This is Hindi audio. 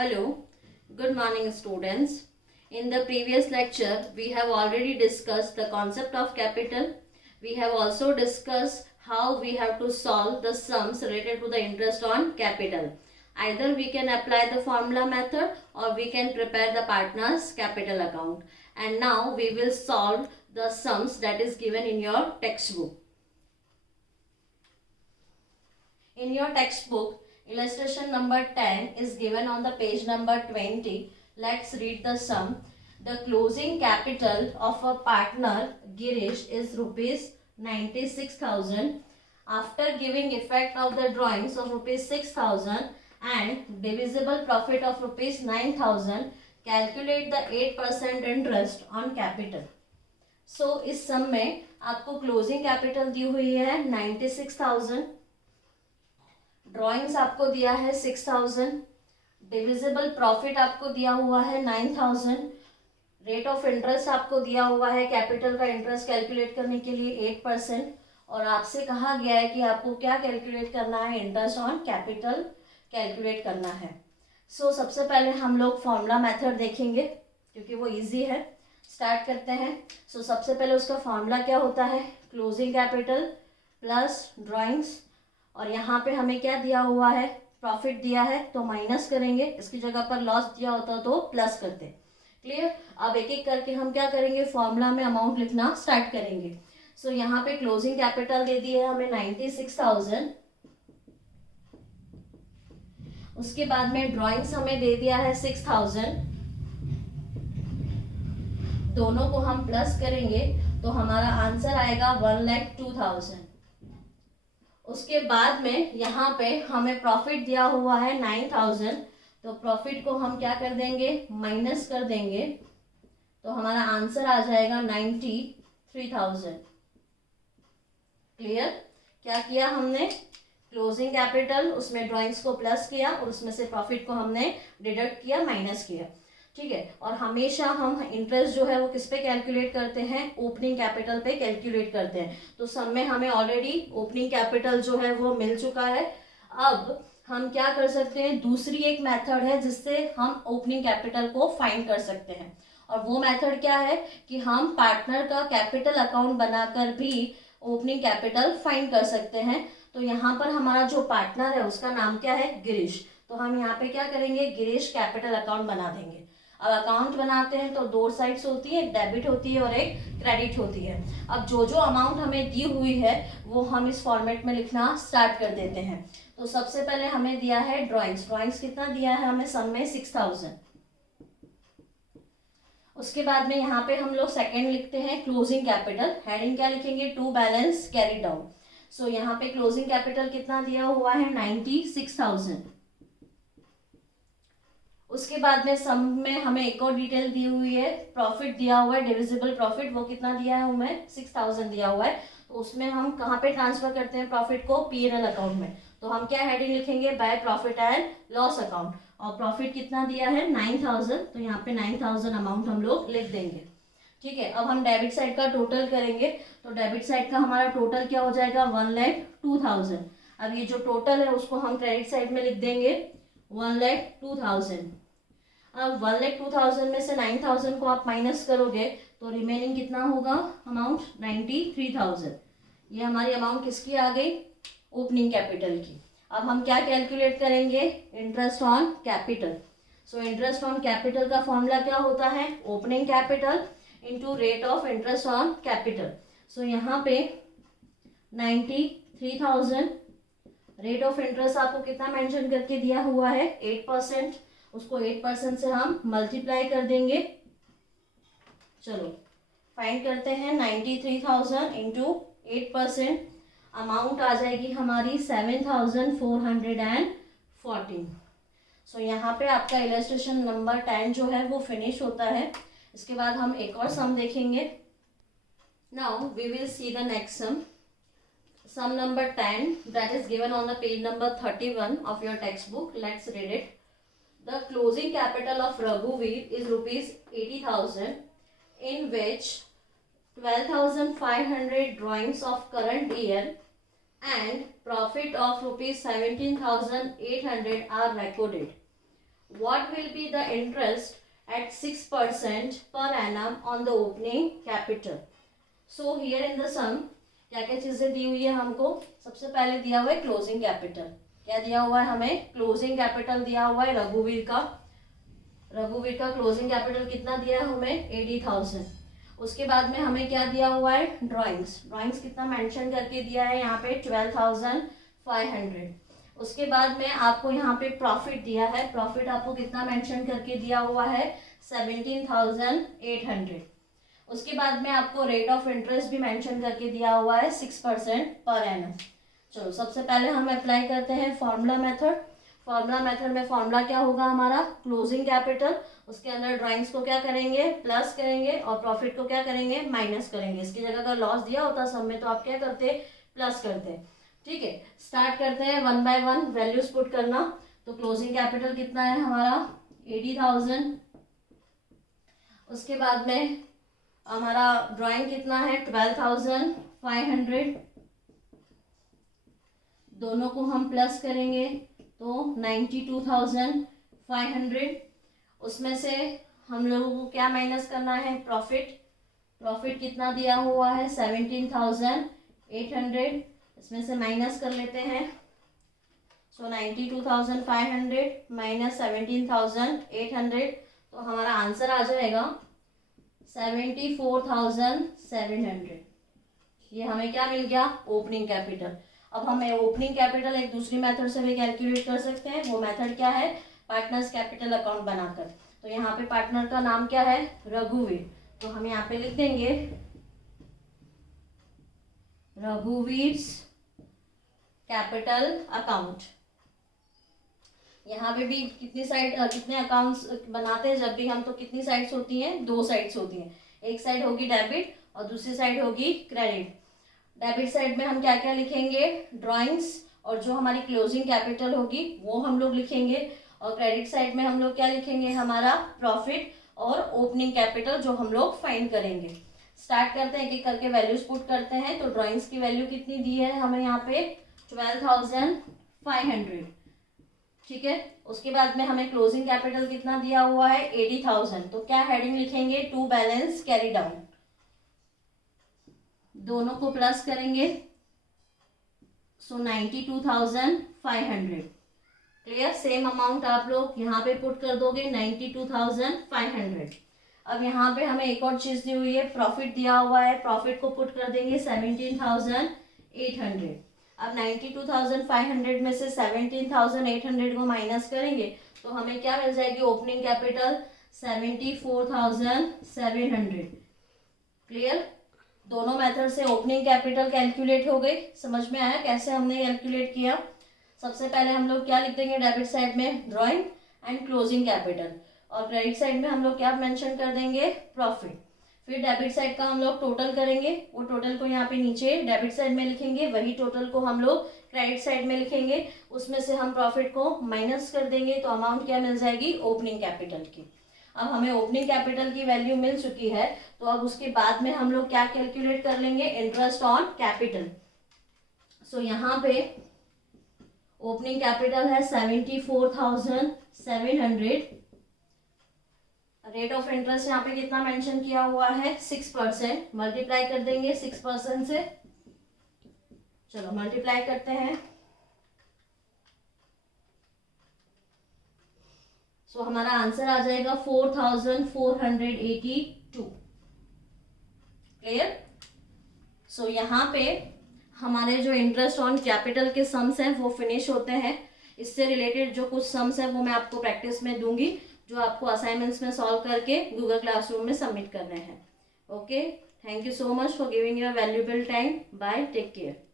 Hello, good morning students. In the previous lecture, we have already discussed the concept of capital. We have also discussed how we have to solve the sums related to the interest on capital. Either we can apply the formula method or we can prepare the partner's capital account. And now we will solve the sums that is given in your textbook. In your textbook, illustration number 10 is given on the page number 20. Let's read the sum. The closing capital of a partner Girish is rupees 96,000. After giving effect of the drawings of rupees 6,000 and divisible profit of rupees 9,000, calculate the 8% interest on capital. So इस सम में आपको क्लोजिंग कैपिटल दी हुई है 96,000, ड्राइंग्स आपको दिया है 6,000, डिविजिबल प्रॉफिट आपको दिया हुआ है 9,000, रेट ऑफ इंटरेस्ट आपको दिया हुआ है कैपिटल का इंटरेस्ट कैलकुलेट करने के लिए 8%, और आपसे कहा गया है कि आपको क्या कैलकुलेट करना है, इंटरेस्ट ऑन कैपिटल कैलकुलेट करना है. सो सबसे पहले हम लोग फॉर्मूला मेथड देखेंगे क्योंकि वो इजी है. स्टार्ट करते हैं. सो सबसे पहले उसका फॉर्मूला क्या होता है, क्लोजिंग कैपिटल प्लस ड्राइंग्स, और यहाँ पे हमें क्या दिया हुआ है, प्रॉफिट दिया है तो माइनस करेंगे, इसकी जगह पर लॉस दिया होता तो प्लस करते. क्लियर. अब एक एक करके हम क्या करेंगे, फॉर्मूला में अमाउंट लिखना स्टार्ट करेंगे. सो यहाँ पे क्लोजिंग कैपिटल दे दी है हमें 96,000. उसके बाद में ड्राइंग्स हमें दे दिया है 6,000. दोनों को हम प्लस करेंगे तो हमारा आंसर आएगा 1,02,000. उसके बाद में यहाँ पे हमें प्रॉफिट दिया हुआ है 9,000, तो प्रॉफिट को हम क्या कर देंगे, माइनस कर देंगे, तो हमारा आंसर आ जाएगा 93,000. क्लियर. क्या किया हमने, क्लोजिंग कैपिटल, उसमें ड्राइंग्स को प्लस किया और उसमें से प्रॉफिट को हमने डिडक्ट किया, माइनस किया. ठीक है. और हमेशा हम इंटरेस्ट जो है वो किस पे कैलकुलेट करते हैं, ओपनिंग कैपिटल पे कैलकुलेट करते हैं. तो सम में हमें ऑलरेडी ओपनिंग कैपिटल जो है वो मिल चुका है. अब हम क्या कर सकते हैं, दूसरी एक मेथड है जिससे हम ओपनिंग कैपिटल को फाइंड कर सकते हैं, और वो मेथड क्या है कि हम पार्टनर का कैपिटल अकाउंट बनाकर भी ओपनिंग कैपिटल फाइंड कर सकते हैं. तो यहाँ पर हमारा जो पार्टनर है उसका नाम क्या है, गिरीश. तो हम यहाँ पे क्या करेंगे, गिरीश कैपिटल अकाउंट बना देंगे. अब अकाउंट बनाते हैं तो दो साइड्स होती है, एक डेबिट होती है और एक क्रेडिट होती है. अब जो जो अमाउंट हमें दी हुई है वो हम इस फॉर्मेट में लिखना स्टार्ट कर देते हैं. तो सबसे पहले हमें दिया है ड्राइंग्स. ड्राइंग्स कितना दिया है हमें, सम में 6,000. उसके बाद में यहाँ पे हम लोग सेकेंड लिखते हैं क्लोजिंग कैपिटल. हेडिंग क्या लिखेंगे, टू बैलेंस कैरी डाउन. सो यहाँ पे क्लोजिंग कैपिटल कितना दिया हुआ है, 96,000. उसके बाद में सम में हमें एक और डिटेल दी हुई है, प्रॉफिट दिया हुआ है, डिविजिबल प्रॉफिट, वो कितना दिया है हमें, 6,000 दिया हुआ है. तो उसमें हम कहाँ पे ट्रांसफर करते हैं प्रॉफिट को, P&L अकाउंट में. तो हम क्या हेडिंग लिखेंगे, by profit and loss account. और प्रॉफिट कितना दिया है 9,000, तो यहाँ पे 9,000 अमाउंट हम लोग लिख देंगे. ठीक है. अब हम डेबिट साइड का टोटल करेंगे, तो डेबिट साइड का हमारा टोटल क्या हो जाएगा, 1,02,000. अब ये जो टोटल है उसको हम क्रेडिट साइड में लिख देंगे 1,02,000. अब 1,02,000 में से 9,000 को आप माइनस करोगे तो रिमेनिंग कितना होगा अमाउंट, 93,000. ये हमारी अमाउंट किसकी आ गई, ओपनिंग कैपिटल की. अब हम क्या कैलकुलेट करेंगे, interest on capital. So interest on capital का फॉर्मूला क्या होता है, opening capital into rate of interest on capital. So यहाँ पे 93,000, रेट ऑफ इंटरेस्ट आपको कितना मेंशन करके दिया हुआ है, 8%. उसको 8% से हम मल्टीप्लाई कर देंगे. चलो फाइंड करते हैं, 93,000 इंटू 8%, अमाउंट आ जाएगी हमारी 7,414. सो यहाँ पे आपका इलस्ट्रेशन नंबर 10 जो है वो फिनिश होता है. इसके बाद हम एक और सम देखेंगे. Now we will see the next sum. Sum number 10 that is given on the page number 31 of your textbook. Let's read it. The closing capital of Raghuveer is rupees 80,000, in which 12,500 drawings of current year and profit of rupees 17,800 are recorded. what will be the interest at 6% per annum on the opening capital. So here in the sum क्या क्या चीजें दी हुई है हमको. सबसे पहले दिया हुआ है क्लोजिंग कैपिटल. क्या दिया हुआ है हमें? क्लोजिंग कैपिटल दिया हुआ है रघुवीर का क्लोजिंग कैपिटल कितना दिया है हमें? 80,000. उसके बाद में हमें क्या दिया हुआ है? ड्राइंग्स कितना मेंशन करके दिया है यहाँ पे? 12,500. उसके बाद में आपको यहाँ पे प्रॉफिट दिया है. प्रॉफिट आपको कितना मेंशन करके दिया हुआ है? 17,800. उसके बाद में आपको रेट ऑफ इंटरेस्ट भी मेंशन करके दिया हुआ है 6% पर एनम. चलो सबसे पहले हम अप्लाई करते हैं फॉर्मूला मेथड. में फॉर्मूला क्या होगा हमारा? Closing capital. उसके अंदर ड्राइंग्स को क्या करेंगे? प्लस करेंगे और प्रॉफिट को क्या करेंगे? माइनस करेंगे. इसकी जगह अगर लॉस दिया होता सब में तो आप क्या करते? प्लस करते. ठीक है, स्टार्ट करते हैं 1 by 1 वैल्यूज पुट करना. तो क्लोजिंग कैपिटल कितना है हमारा? 80,000. उसके बाद में हमारा ड्राइंग कितना है? 12,500. दोनों को हम प्लस करेंगे तो 92,500. उसमें से हम लोगों को क्या माइनस करना है? प्रॉफिट कितना दिया हुआ है? 17,800. इसमें से माइनस कर लेते हैं. सो 92,500 माइनस 17,800 तो हमारा आंसर आ जाएगा 74,700. ये हमें क्या मिल गया? Opening capital. अब हमें ओपनिंग कैपिटल एक दूसरी मेथड से भी कैलकुलेट कर सकते हैं. वो मेथड क्या है? पार्टनर्स कैपिटल अकाउंट बनाकर. तो यहाँ पे पार्टनर का नाम क्या है? रघुवीर. तो हम यहाँ पे लिख देंगे रघुवीर्स कैपिटल अकाउंट. यहाँ पे भी कितने अकाउंट्स बनाते हैं जब भी हम, तो कितनी साइड्स होती हैं? 2 साइड्स होती हैं. एक साइड होगी डेबिट और दूसरी साइड होगी क्रेडिट. डेबिट साइड में हम क्या क्या लिखेंगे? ड्राइंग्स और जो हमारी क्लोजिंग कैपिटल होगी वो हम लोग लिखेंगे. और क्रेडिट साइड में हम लोग क्या लिखेंगे? हमारा प्रॉफिट और ओपनिंग कैपिटल जो हम लोग फाइंड करेंगे. स्टार्ट करते हैं, एक एक करके वैल्यूज पुट करते हैं. तो ड्राइंग्स की वैल्यू कितनी दी है हमें यहाँ पे? 12,500. ठीक है. उसके बाद में हमें क्लोजिंग कैपिटल कितना दिया हुआ है? 80,000. तो क्या हेडिंग लिखेंगे? To balance carry down. दोनों को प्लस करेंगे. सो 92,500. क्लियर. सेम अमाउंट आप लोग यहाँ पे पुट कर दोगे 92,500. अब यहाँ पे हमें एक और चीज दी हुई है, प्रॉफिट दिया हुआ है. प्रॉफिट को पुट कर देंगे 17,800. अब 92,500 में से 17,800 को माइनस करेंगे तो हमें क्या मिल जाएगी? Opening capital 74,700. क्लियर. दोनों मेथड से ओपनिंग कैपिटल कैलकुलेट हो गई. समझ में आया कैसे हमने कैलकुलेट किया? सबसे पहले हम लोग क्या लिख देंगे? डेबिट साइड में ड्राइंग एंड क्लोजिंग कैपिटल. और क्रेडिट साइड में हम लोग क्या मेंशन कर देंगे? प्रॉफिट. फिर डेबिट साइड का हम लोग टोटल करेंगे. वो टोटल को यहाँ पे नीचे डेबिट साइड में लिखेंगे. वही टोटल को हम लोग क्रेडिट साइड में लिखेंगे. उसमें से हम प्रॉफिट को माइनस कर देंगे तो अमाउंट क्या मिल जाएगी? ओपनिंग कैपिटल की. अब हमें ओपनिंग कैपिटल की वैल्यू मिल चुकी है तो अब उसके बाद में हम लोग क्या कैलकुलेट कर लेंगे? Interest on capital. सो यहाँ पे ओपनिंग कैपिटल है 74,700. रेट ऑफ इंटरेस्ट यहाँ पे कितना मेंशन किया हुआ है? 6%. मल्टीप्लाई कर देंगे 6% से. चलो मल्टीप्लाई करते हैं. सो हमारा आंसर आ जाएगा 4,482. क्लियर. सो यहाँ पे हमारे जो इंटरेस्ट ऑन कैपिटल के सम्स हैं वो फिनिश होते हैं. इससे रिलेटेड जो कुछ सम्स हैं वो मैं आपको प्रैक्टिस में दूंगी, जो आपको असाइनमेंट्स में सॉल्व करके गूगल क्लासरूम में सबमिट करने हैं. Okay, thank you so much for giving your valuable time. Bye, take care.